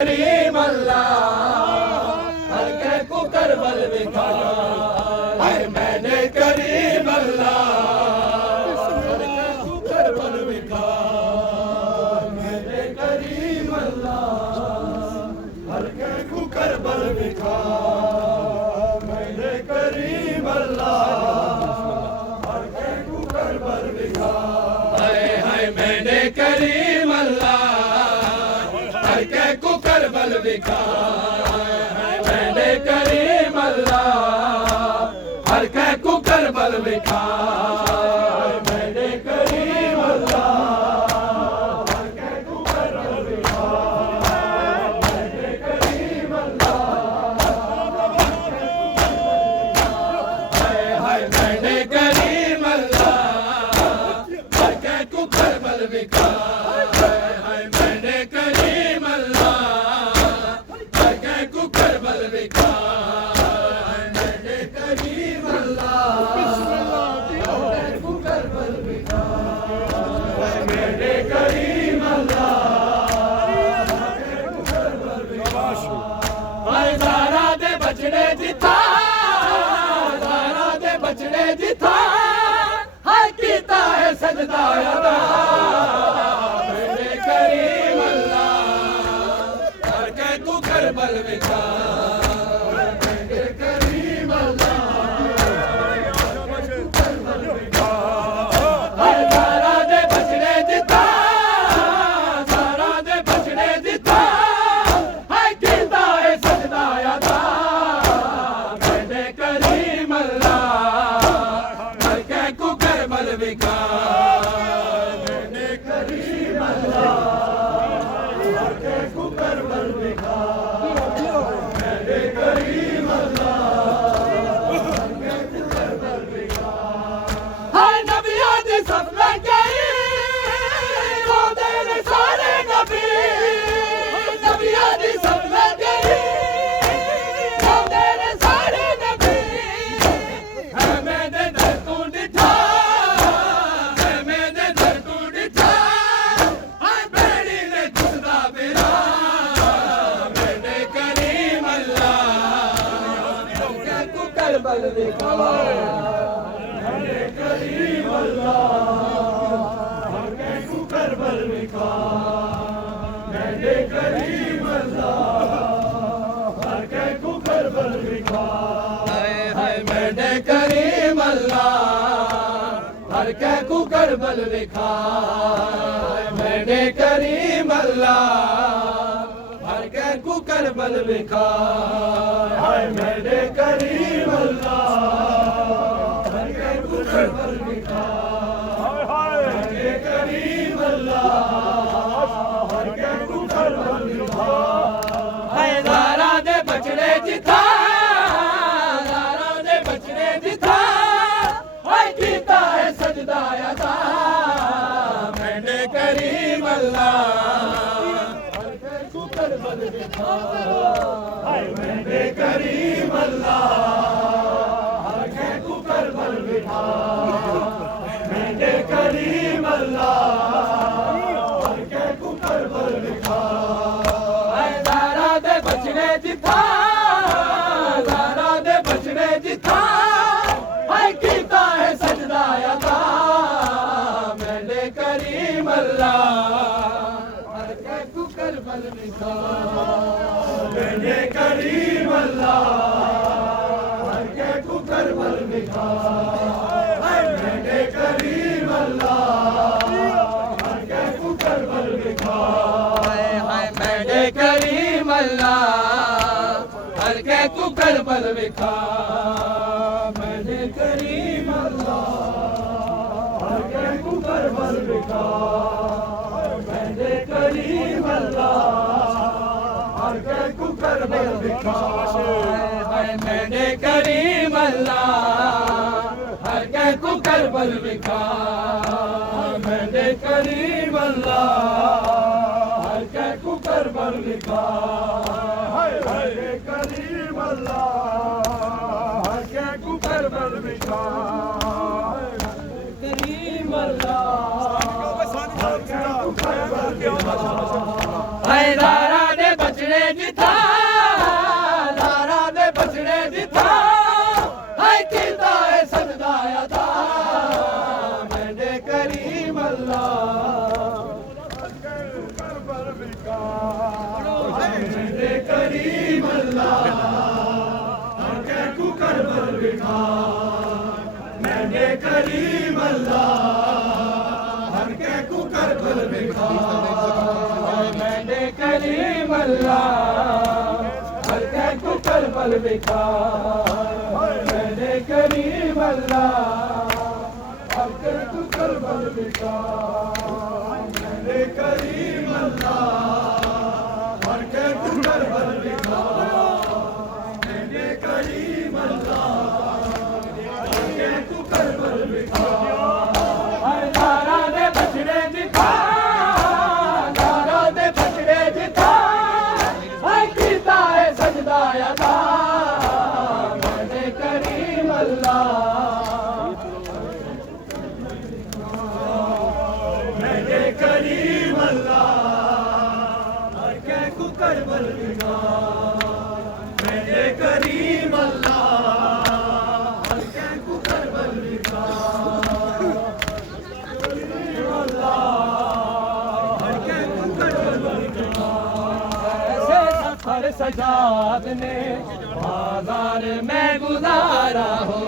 करीम अल्लाह हर के को करबल विखा है मैंने करीम अल्लाह हर के को करबल विखा मैंने करीम अल्लाह हर के को करबल विखा मैंने करीम अल्लाह हर के को करबल विखा है मैंने करीम अल्लाह हर के को करबल विखा मैंने करीम अल्लाह हर के को करबल विखा मैंने करीम अल्लाह हर के को करबल विखा मैंने करीम अल्लाह हाय मैंने करीम अल्लाह हर के को करबल विखा हाय मैंने करीम अल्लाह हर के को करबल विखा मैंने करीम अल्लाह हर के को करबल विखा मैंने करीम अल्लाह हर के को करबल विखा हाय ज़ारा दे बचड़े जिथा ज़ारा दे बचड़े जिथा हाय कीता है सजदा अदा मैंने करीम अल्लाह हर के को करबल विखा मैंने करीम अल्लाह हाय ज़ारा दे बचड़े जिथा ज़ारा दे बचड़े जिथा हाय कीता है सजदा अदा मैंने करीम अल्लाह हर के को करबल विखा मैंने करीम अल्लाह हर के को करबल विखा मैंने करीम अल्लाह हर के को करबल विखा हाय नबियां दी सब में गई रोदे ने सारे नबी नबियां दी सब में गई रोदे ने सारे नबी है मैंने दर तू डिठा है मैंने दर तू डिठा हाय बेड़ी ने खुदा बिरा मैंने करीम अल्लाह हर के को करबल विखा मैंने करीम अल्लाह हर के को करबल विखा मैंने करीम अल्लाह हर के को करबल विखा हाय मैंने करीम अल्लाह हर के को करबल विखा मैंने करीम अल्लाह हर के को करबल विखा हाय मैंने करीम अल्लाह हर के को करबल विखा मैंने करीम अल्लाह हर के को करबल विखा हाय ज़ारा दे बचड़े जिथा ज़ारा दे बचड़े जिथा हाय कीता है सजदा अदा मैंने करीम अल्लाह हर के को करबल विखा हाय मैंने करीम अल्लाह हर के को करबल विखा मैंने करीम अल्लाह हर के को करबल विखा हाय ज़ारा दे बचड़े जिथा ज़ारा दे बचड़े जिथा हाय कीता है सजदा अदा मैंने करीम अल्लाह हर के को करबल विखा मैंने करीम अल्लाह हर के को करबल विखा हाय मैंने करीम अल्लाह हर के को करबल विखा हाय मैंने करीम अल्लाह हर के को करबल विखा मैंने करीम अल्लाह हर के को करबल विखा मैंने करीम अल्लाह हर के को करबल विखा हाय मैंने करीम अल्लाह हर के को करबल विखा मैंने करीम अल्लाह हर के को करबल विखा हाय मैंने करीम अल्लाह हर के को करबल विखा करीम अल्लाह हर के को करबल विखा हाय ज़ारा दे बचड़े बिठा मैंने करीम अल्लाह हर के को करबल बिठा मैंने करीम अल्लाह हर के को करबल बिठा मैंने करीम अल्लाह हर के को करबल बिठा मैंने करीम अल्लाह हर के को करबल बिठा मैंने करीम अल्लाह हर के को करबल बिठा हर दारा दे बछड़े जिता दारा दे बछड़े जिता हर कीता है सजदा अदा मैंने करीम अल्लाह मैंने करीम अल्लाह हर के को करबल बिठा मैंने करीम अल्लाह हर के को करबल बिठा करीम अल्लाह हर के को करबल बिठा ऐसे सफर सजाद ने बाजार में गुजारा हो